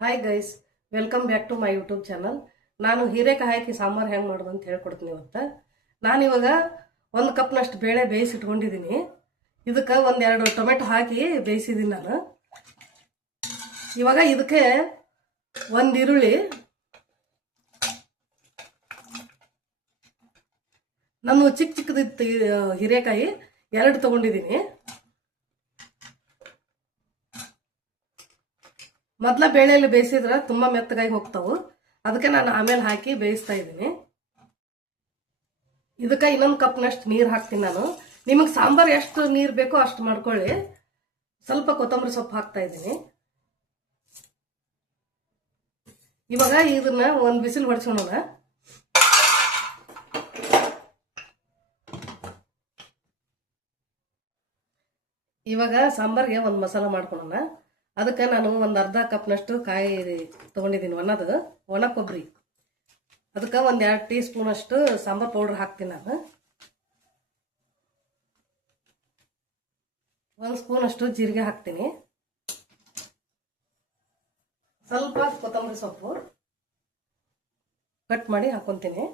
Hi guys, welcome back to my YouTube channel. ನಾನು ಹೀರೆಕಾಯಿ ಹಾಕಿ ಸಾಂಬಾರು ಹೆಂಗೆ ಮಾಡೋದು ಅಂತ ಹೇಳ್ಕೊಡ್ತೀನಿ ಇವತ್ತು. ನಾನಿವಾಗ 1 ಕಪ್ನಷ್ಟು ಬೇಳೆ ಬೇಯಿಸಿಟ್ಕೊಂಡಿದ್ದೀನಿ. ಇದಕ್ಕೆ 1-2 ಟೊಮೆಟೊ ಹಾಕಿ ಬೇಯಿಸಿದ್ದೀನಿ ನಾನು. ಇವಾಗ ಇದಕ್ಕೆ 1 ಈರುಳ್ಳಿ, ನಾನು ಚಿಕ್ಕ ಚಿಕ್ಕದಿತ್ತು ಹೀರೆಕಾಯಿ 2 ತಗೊಂಡಿದ್ದೀನಿ. ಮೊದಲ ಬೇಳೆಯಲ್ಲಿ ಬೇಯಿಸಿದ್ರೆ ತುಂಬಾ ಮೆತ್ತಗಾಗಿ ಹೋಗ್ತಾವು, ಅದಕ್ಕೆ ನಾನು ಆಮೇಲೆ ಹಾಕಿ ಬೇಯಿಸ್ತಾ ಇದ್ದೀನಿ. ಇದಕ್ಕೆ 1 ಕಪ್ನಷ್ಟು ನೀರು ಹಾಕ್ತೀನಿ ನಾನು. ನಿಮಗೆ ಸಾಂಬಾರು ಎಷ್ಟು ನೀರು ಬೇಕೋ ಅಷ್ಟು ಮಾಡ್ಕೊಳ್ಳಿ. ಸ್ವಲ್ಪ ಕೊತ್ತಂಬರಿ ಸೊಪ್ಪು ಹಾಕ್ತಾ ಇದ್ದೀನಿ. ಇವಾಗ ಇದನ್ನ 1 ಬಿಸಿಲು ಹೊಡ್ಸೋಣ. ಇವಾಗ ಸಾಂಬಾರಿಗೆ ಒಂದು ಮಸಾಲ ಮಾಡ್ಕೊಳ್ಳೋಣ. ಅದಕ್ಕೆ ನಾನು 1/2 ಕಪ್ನಷ್ಟು ಕಾಯಿ ತೊಗೊಂಡಿದ್ದೀನಿ, ಒಣ ಕೊಬ್ಬರಿ. ಅದಕ್ಕೆ 1-2 ಟೀ ಸ್ಪೂನಷ್ಟು ಸಾಂಬಾರು ಪೌಡ್ರ್ ಹಾಕ್ತೀನಿ ನಾನು. 1 ಸ್ಪೂನಷ್ಟು ಜೀರಿಗೆ ಹಾಕ್ತೀನಿ. ಸ್ವಲ್ಪ ಕೊತ್ತಂಬರಿ ಸೊಪ್ಪು ಕಟ್ ಮಾಡಿ ಹಾಕ್ಕೊಂತೀನಿ.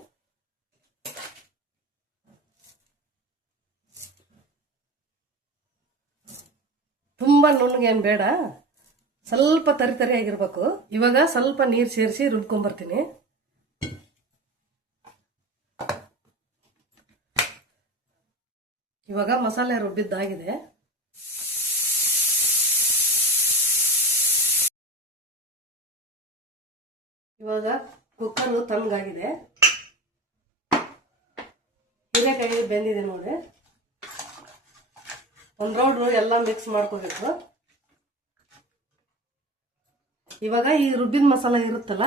ತುಂಬ ನುಣ್ಣಗೇನು ಬೇಡ, ಸ್ವಲ್ಪ ತರಿ ಆಗಿರ್ಬೇಕು. ಇವಾಗ ಸ್ವಲ್ಪ ನೀರು ಸೇರಿಸಿ ರುಬ್ಕೊಂಡ್ಬರ್ತೀನಿ. ಇವಾಗ ಮಸಾಲೆ ರುಬ್ಬಿದ್ದಾಗಿದೆ. ಇವಾಗ ಕುಕ್ಕರು ತಣ್ಣಗಾಗಿದೆ. ಹೀರೆಕಾಯಿ ಬೆಂದಿದೆ ನೋಡಿ. 1 ರೌಂಡ್ ಎಲ್ಲ ಮಿಕ್ಸ್ ಮಾಡ್ಕೋಬೇಕು. ಇವಾಗ ಈ ರುಬ್ಬಿದ ಮಸಾಲ ಇರುತ್ತಲ್ಲ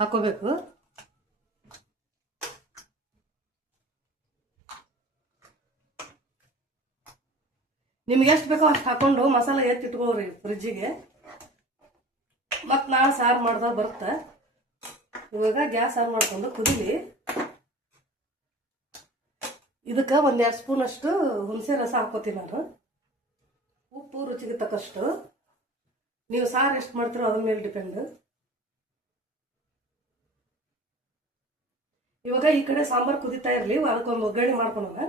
ಹಾಕೋಬೇಕು. ನಿಮ್ಗೆ ಎಷ್ಟು ಬೇಕೋ ಅಷ್ಟು ಹಾಕೊಂಡು ಮಸಾಲ ಎತ್ತಿಟ್ಕೊಳ್ರಿ ಫ್ರಿಜ್ಜಿಗೆ. ಮತ್ತು ನಾಳೆ ಸಾರು ಮಾಡ್ದಾಗ ಬರುತ್ತೆ. ಇವಾಗ ಗ್ಯಾಸ್ ಆನ್ ಮಾಡ್ಕೊಂಡು ಕುದೀಲಿ. ಇದಕ್ಕೆ 1-2 ಸ್ಪೂನ್ ಅಷ್ಟು ಹುಣಸೆ ರಸ ಹಾಕೋತೀನಿ ನಾನು. ಉಪ್ಪು ರುಚಿಗೆ ತಕ್ಕಷ್ಟು. ನೀವು ಸಾರು ಎಷ್ಟು ಮಾಡ್ತೀರೋ ಅದ್ರ ಮೇಲೆ ಡಿಪೆಂಡ್. ಇವಾಗ ಈ ಕಡೆ ಸಾಂಬಾರು ಕುದಿತಾ ಇರಲಿ, ಅದಕ್ಕೊಂದು ಒಗ್ಗರಣೆ ಮಾಡ್ಕೊಳ್ಳೋಣ.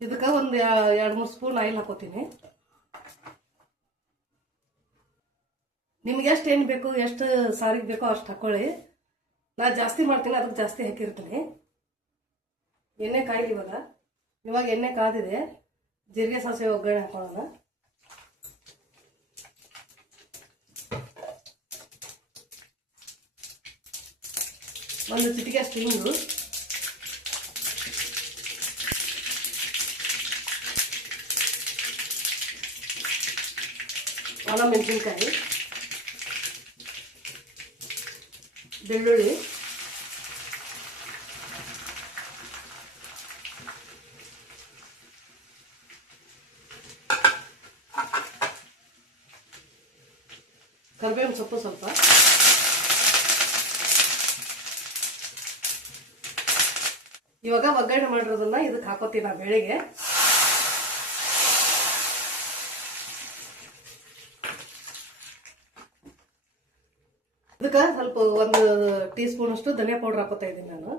ಇದಕ್ಕೆ 1-2-3 ಸ್ಪೂನ್ ಆಯಿಲ್ ಹಾಕೋತೀನಿ. ನಿಮ್ಗೆ ಎಷ್ಟು ಏನು ಬೇಕು, ಎಷ್ಟು ಸಾರಿಗೆ ಬೇಕೋ ಅಷ್ಟು ಹಾಕೊಳ್ಳಿ. ನಾನು ಜಾಸ್ತಿ ಮಾಡ್ತೀನಿ, ಅದಕ್ಕೆ ಜಾಸ್ತಿ ಹಾಕಿರ್ತೀನಿ. ಎಣ್ಣೆ ಕಾಯಿಲಿ. ಇವಾಗ ಎಣ್ಣೆ ಕಾದಿದೆ. ಜೀರಿಗೆ ಸಾಸಿವೆ ಒಗ್ಗರಣೆ ಹಾಕೊಳ್ಳೋಣ. ಒಂದು ಚಿಟಿಕೆ ಅಷ್ಟು ಹಿಂಗು, ಒಣ ಮೆಣಸಿನ್ಕಾಯಿ, ಬೆಳ್ಳುಳ್ಳಿ, ಕರಿಬೇವಿನ ಸೊಪ್ಪು ಸ್ವಲ್ಪ, ಇವಾಗ ಒಗ್ಗರಣೆ ಮಾಡಿರೋದನ್ನ ಇದಕ್ಕೆ ಹಾಕೋತೀನಿ ನಾ ಬೇಳೆಗೆ. ಇದಕ್ಕೆ ಸ್ವಲ್ಪ 1 ಟೀ ಸ್ಪೂನ್ ಅಷ್ಟು ಧನಿಯಾ ಪೌಡರ್ ಹಾಕೋತಾ ಇದ್ದೀನಿ ನಾನು.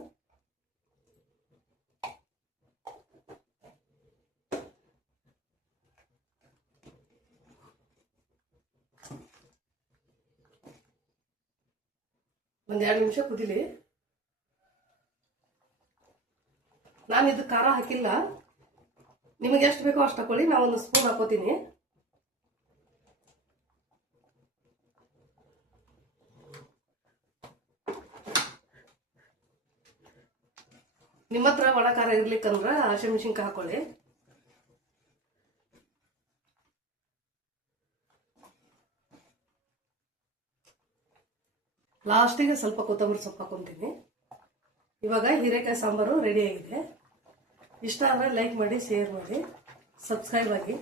ಒಂದು 2 ನಿಮಿಷ ಕುದಿಲಿ. ನಾನು ಇದು ಖಾರ ಹಾಕಿಲ್ಲ, ನಿಮಗೆ ಎಷ್ಟು ಬೇಕೋ ಅಷ್ಟು ಹಾಕೊಳ್ಳಿ. ನಾನು 1 ಸ್ಪೂನ್ ಹಾಕೋತೀನಿ. ನಿಮ್ಮ ಹತ್ರ ಒಣ ಖಾರ ಇರ್ಲಿಕ್ಕಂದ್ರೆ ಹಸಿಮೆಣಸಿನ್ಕಾಯಿ ಹಾಕೊಳ್ಳಿ. ಲಾಸ್ಟಿಗೆ ಸ್ವಲ್ಪ ಕೊತ್ತಂಬರಿ ಸೊಪ್ಪು ಹಾಕೊಂತೀನಿ. ಇವಾಗ ಹೀರೆಕಾಯಿ ಸಾಂಬಾರು ರೆಡಿ ಆಗಿದೆ. ಇಷ್ಟ ಆದರೆ ಲೈಕ್ ಮಾಡಿ, ಶೇರ್ ಮಾಡಿ, ಸಬ್ಸ್ಕ್ರೈಬ್ ಆಗಿ.